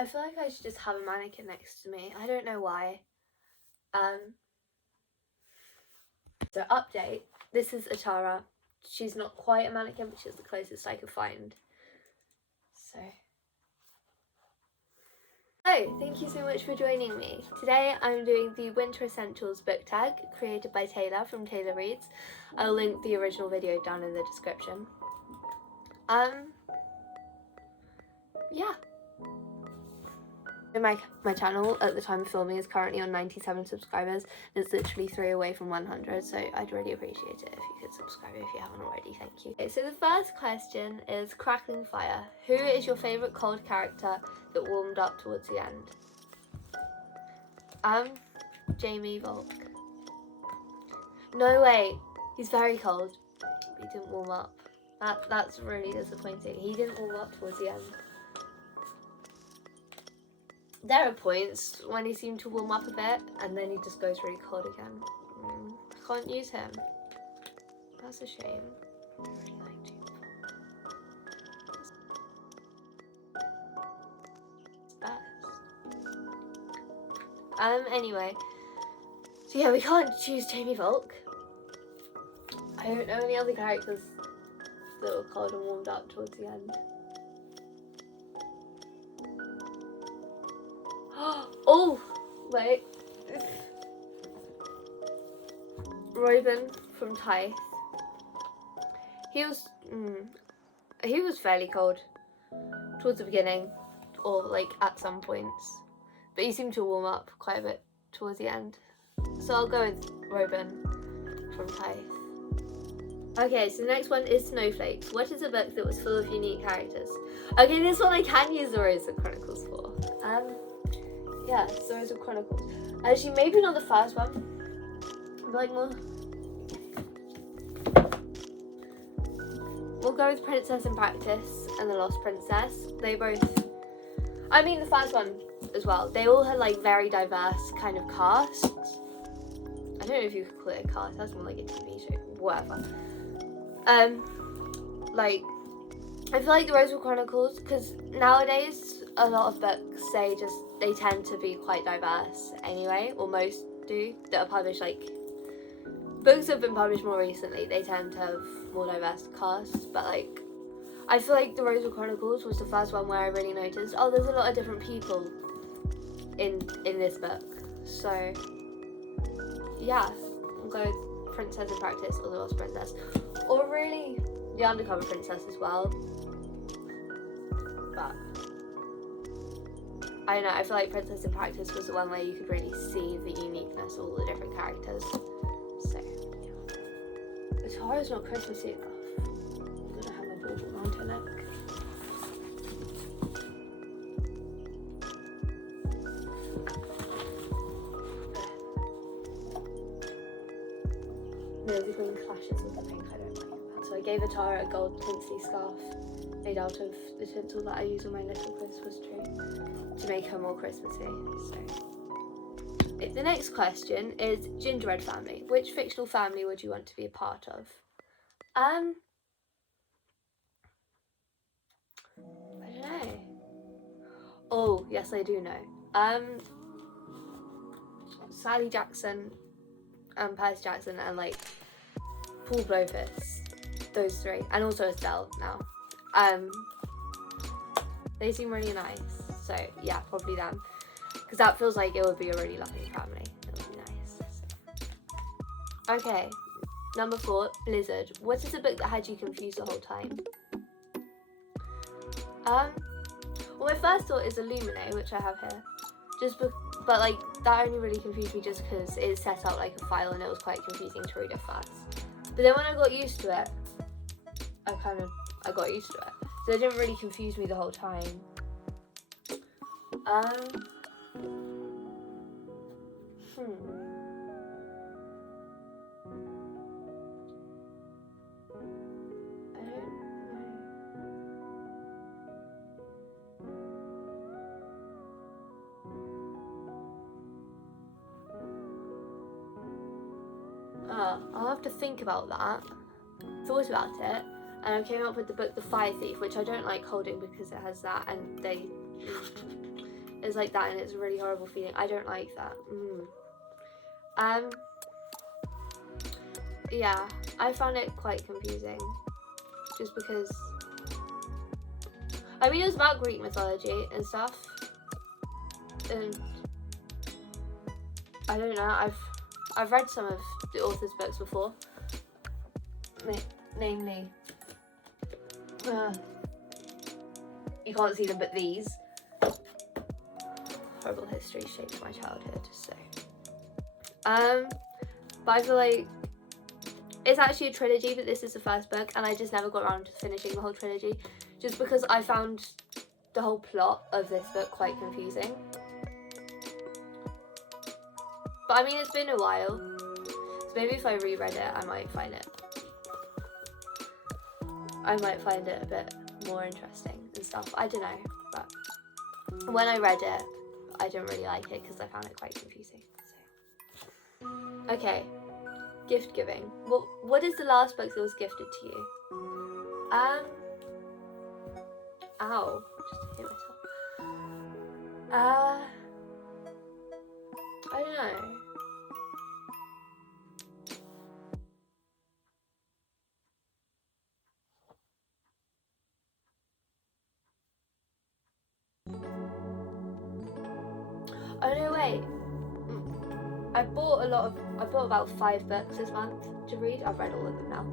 I feel like I should just have a mannequin next to me. I don't know why. So update. This is Atara. She's not quite a mannequin, but she's the closest I could find. So. Oh, thank you so much for joining me. Today I'm doing the Winter Essentials book tag created by Taylor from Taylor Reads. I'll link the original video down in the description. Yeah. My channel at the time of filming is currently on 97 subscribers. It's literally 3 away from 100, so I'd really appreciate it if you could subscribe if you haven't already. Thank you. Okay, so the first question is Crackling Fire. Who is your favourite cold character that warmed up towards the end? Jamie Volk. No way. He's very cold. He didn't warm up. That's really disappointing. He didn't warm up towards the end. There are points when he seemed to warm up a bit and then he just goes really cold again. I can't use him. That's a shame. I really like Jamie Volk. Anyway. So yeah, we can't choose Jamie Volk. I don't know any other characters that were cold and warmed up towards the end. Oh, wait. Reuben from Tithe. He was fairly cold towards the beginning, or like at some points, but he seemed to warm up quite a bit towards the end. So I'll go with Reuben from Tithe. Okay, so the next one is Snowflakes. What is a book that was full of unique characters? Okay, this one I can use the Roswell Chronicles for. Yeah, it's the Roswell Chronicles. Actually, maybe not the first one, but like more. We'll go with Princess in Practice and The Lost Princess. They both, I mean the first one as well. They all had like very diverse kind of casts. I don't know if you could call it a cast. That's more like a TV show, whatever. Like I feel like the Roswell Chronicles, because nowadays a lot of books they tend to be quite diverse anyway, or most do, that are published, like books that have been published more recently, they tend to have more diverse casts, but like I feel like the Roswell Chronicles was the first one where I really noticed, oh, there's a lot of different people in this book. So yeah, I'll go with Princess in Practice or The Lost Princess, or really The Undercover Princess as well. But I don't know, I feel like Princess in Practice was the one where you could really see the uniqueness of all the different characters. So yeah. Atara's not Christmassy enough. I'm gonna have my bauble around her neck. No, the green clashes with the pink, I don't like that. So I gave Atara a gold tinsel scarf made out of the tinsel that I use on my little Christmas tree to make her more Christmassy. So the next question is Gingerbread Family. Which fictional family would you want to be a part of? I don't know. Oh, yes, I do know. Sally Jackson and Percy Jackson and like Paul Blowfist, those three, and also Estelle now. They seem really nice, so yeah, probably them, because that feels like it would be a really lovely family. It would be nice. So. Okay, number 4, Blizzard. What is a book that had you confused the whole time? Well, my first thought is Illuminae, which I have here, but like that only really confused me just because it set out like a file and it was quite confusing to read at first. But then when I got used to it, I got used to it. So it didn't really confuse me the whole time. I'll have to think about that. Thought about it, and I came up with the book The Fire Thief, which I don't like holding because it has that, and It's like that, and it's a really horrible feeling. I don't like that. Yeah, I found it quite confusing, just because, I mean, it was about Greek mythology and stuff, and I don't know, I've read some of the author's books before, namely, you can't see them, but these. Horrible history shaped my childhood, so. But I feel like it's actually a trilogy, but this is the first book, and I just never got around to finishing the whole trilogy, just because I found the whole plot of this book quite confusing. But I mean, it's been a while, so maybe if I reread it, I might find it a bit more interesting and stuff. I don't know, but when I read it, I didn't really like it because I found it quite confusing. So. Okay, gift giving. What is the last book that was gifted to you? Ow, just hit myself. I don't know. Oh no, wait. I bought about 5 books this month to read. I've read all of them now.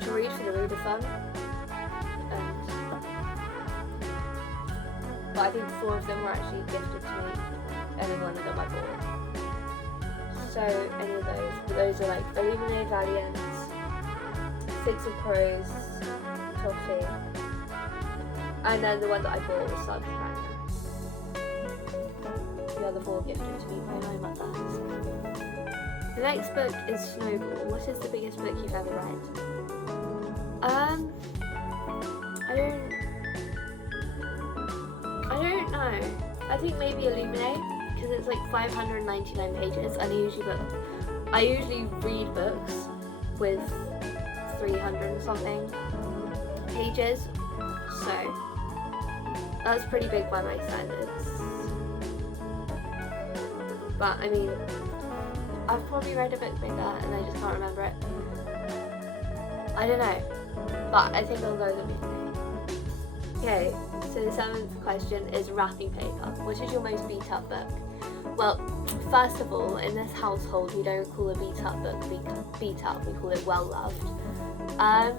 To read for the readathon. But I think 4 of them were actually gifted to me, and then 1 of them I bought. So any of those, but those are like Illuminae Valiants, 6 of Crows, Toffee, and then the one that I bought was Sons of Magna. The other 4 gifted to me by my mother. The next book is Snowball. What is the biggest book you've ever read? I don't know. I think maybe Illuminae, because it's like 599 pages, and I usually read books with 300 and something pages, so that's pretty big by my standards. But I mean, I've probably read a book bigger and I just can't remember it. I don't know, but I think I'll go with Illuminae. Okay, so the 7th question is wrapping paper. Which is your most beat up book? Well, first of all, in this household, we don't call a beat up book beat up, we call it well loved. I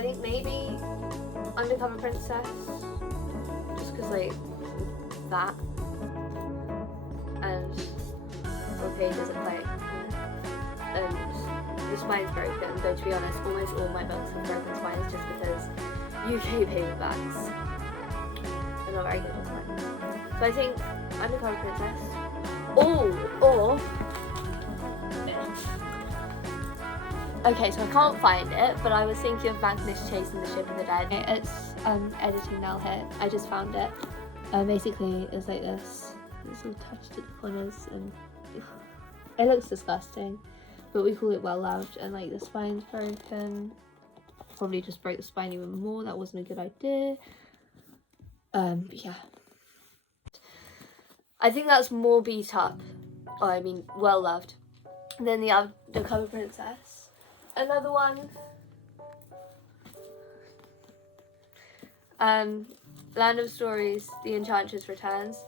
think maybe Undercover Princess, just because like that, and the pages are quite, and the spine's broken, though to be honest, almost all my books have broken spines just because UK paperbacks are not very good on spine. So I think Undercover Princess, or okay, so I can't find it, but I was thinking of Magnus chasing the ship of the dead. It's editing now here. I just found it. Basically, it's like this. It's all touched at the corners, and it looks disgusting. But we call it well loved, and like the spine's broken. Probably just broke the spine even more. That wasn't a good idea. But yeah. I think that's more beat up, or I mean well loved, than the Undercover Princess. Another one, Land of Stories, The Enchantress Returns.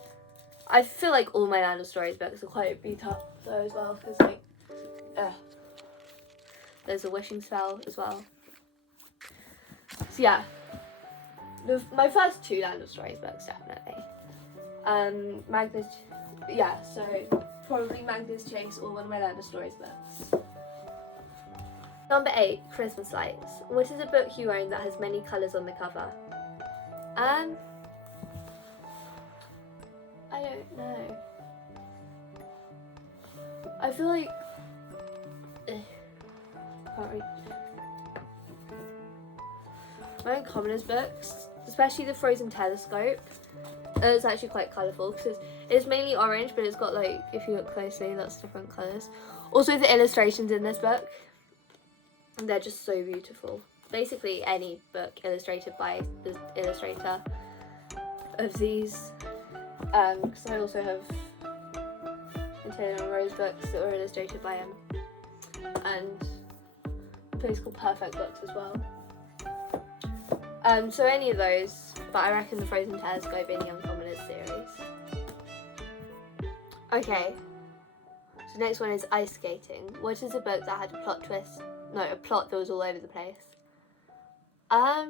I feel like all my Land of Stories books are quite beat up though as well, because like, there's a wishing spell as well. So yeah, my first 2 Land of Stories books definitely. Magnus, yeah, so probably Magnus Chase or one of my Land of Stories books. Number 8, Christmas Lights. What is a book you own that has many colours on the cover? I don't know. I feel like can't read. My own commoners books, especially the Frozen Telescope. It's actually quite colourful because it's mainly orange, but it's got like, if you look closely, lots of different colours. Also the illustrations in this book, they're just so beautiful. Basically any book illustrated by the illustrator of these, because I also have Taylor and Rose books that were illustrated by him, and a place called Perfect Books as well. So any of those, but I reckon the Frozen Tears go being the Uncommon series. Okay, so next one is Ice Skating. What is a book that had a plot twist? No, a plot that was all over the place. I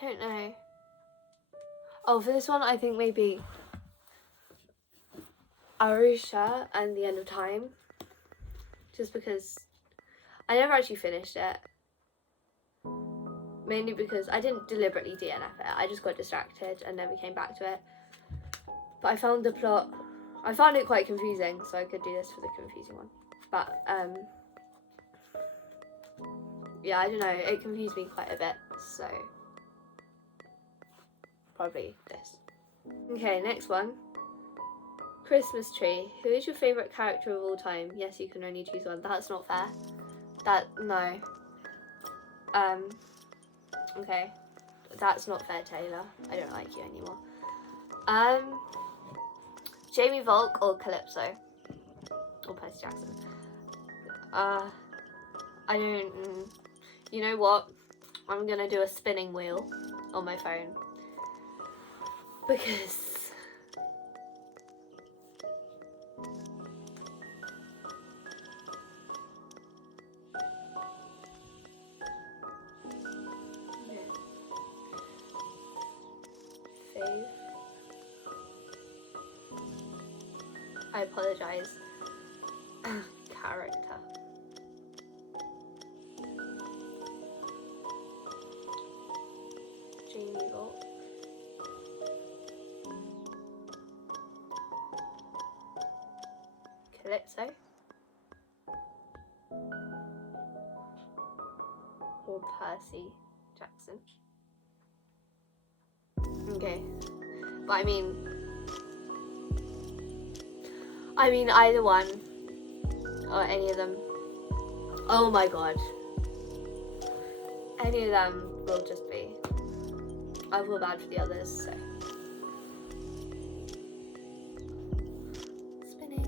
don't know. Oh, for this one, I think maybe Arusha and the End of Time. Just because I never actually finished it. Mainly because I didn't deliberately DNF it. I just got distracted and never came back to it. But I found the plot, I found it quite confusing, so I could do this for the confusing one. But, yeah, I don't know, it confused me quite a bit, so probably this. Okay, next one. Christmas Tree. Who is your favourite character of all time? Yes, you can only choose one. That's not fair. No. Okay. That's not fair, Taylor. I don't like you anymore. Jamie Volk or Calypso? Or Percy Jackson? I don't... You know what? I'm gonna do a spinning wheel on my phone. Because... Fave. I apologise. Character. Jamie Volk. Calypso. Or Percy Jackson. Okay. But I mean either one. Or any of them. Oh my god. Any of them will just be. I feel bad for the others, so. Spinning.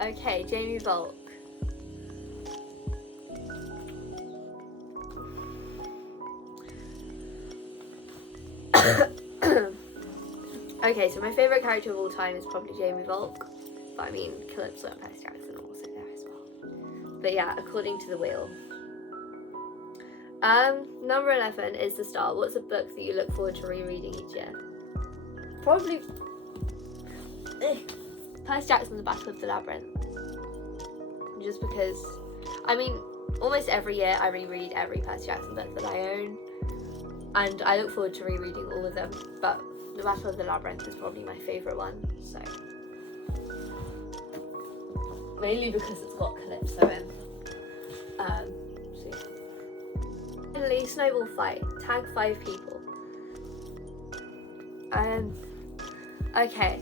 Okay, Jamie Volk. Okay, so my favourite character of all time is probably Jamie Volk, but I mean Calypso and Percy Jackson are also there as well. But yeah, according to the wheel. Number 11 is The Star. What's a book that you look forward to rereading each year? Probably Percy Jackson's The Battle of the Labyrinth. Just because, I mean, almost every year I reread every Percy Jackson book that I own, and I look forward to rereading all of them, but The Battle of the Labyrinth is probably my favourite one, so. Mainly because it's got Calypso in. So yeah. Finally, Snowball Fight. Tag 5 people. Okay.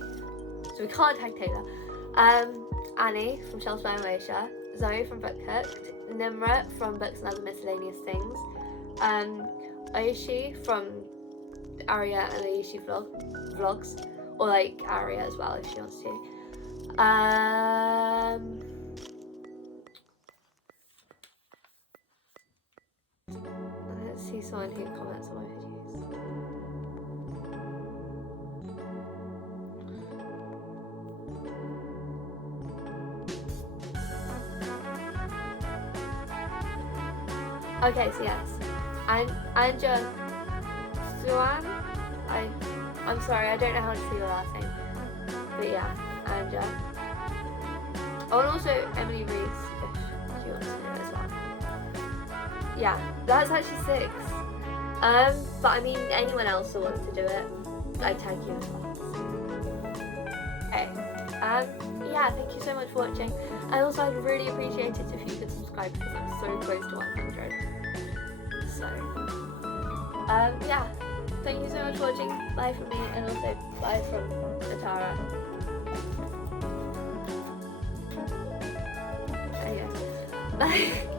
So we can't tag Taylor. Annie from Shelves by Emotia. Zoe from Book Cooked. Nimra from Books and Other Miscellaneous Things. Aishi from Aria and the Aishi vlogs, or like Aria as well if she wants to. Let's see someone who comments on my videos. Okay, so yes, Anja Suan. I'm sorry, I don't know how to say your last name, but yeah, Anja. Oh, and also Emily Reese, if she wants to do it as well. Yeah, that's actually 6. But I mean, anyone else who wants to do it, I tag you as well. Okay. Yeah, thank you so much for watching. And also, I'd really appreciate it if you could subscribe because I'm so close to 100. So, yeah. Thank you so much for watching. Bye from me, and also bye from Atara. Bye.